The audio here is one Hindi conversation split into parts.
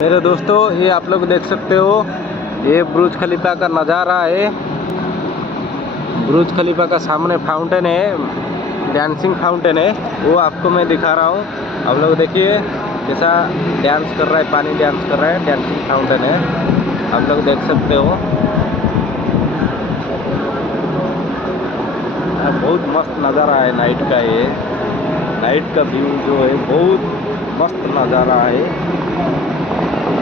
मेरे दोस्तों, ये आप लोग देख सकते हो, ये बुर्ज खलीफा का नज़ारा है। बुर्ज खलीफा का सामने फाउंटेन है, डांसिंग फाउंटेन है, वो आपको मैं दिखा रहा हूँ। आप लोग देखिए कैसा डांस कर रहा है, पानी डांस कर रहा है, डांसिंग फाउंटेन है, आप लोग देख सकते हो। बहुत मस्त नज़ारा है नाइट का। ये नाइट का व्यू जो है बहुत मस्त नज़ारा है,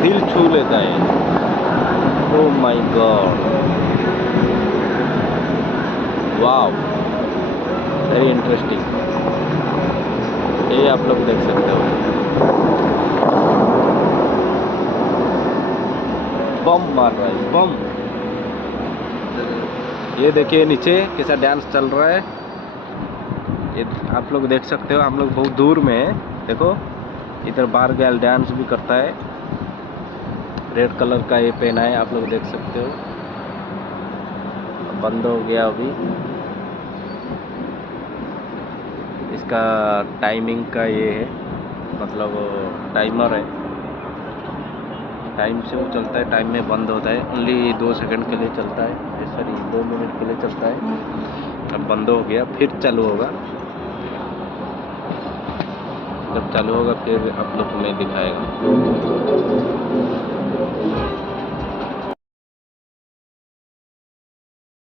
दिल छू लेता है। Oh my God, wow, very interesting. ये आप लोग देख सकते हो, बम मार रहा है, बम। ये देखिए नीचे कैसा डांस चल रहा है, ये आप लोग देख सकते हो। हम लोग बहुत दूर में है, देखो इधर बाहर गर्ल डांस भी करता है, रेड कलर का ये पहना है, आप लोग देख सकते हो। बंद हो गया अभी, इसका टाइमिंग का ये है, मतलब टाइमर है, टाइम से वो चलता है, टाइम में बंद होता है। ओनली 2 सेकंड के लिए चलता है, सॉरी 2 मिनट के लिए चलता है। अब बंद हो गया, फिर चालू होगा। जब चालू होगा फिर आप लोग को मैं दिखाएगा।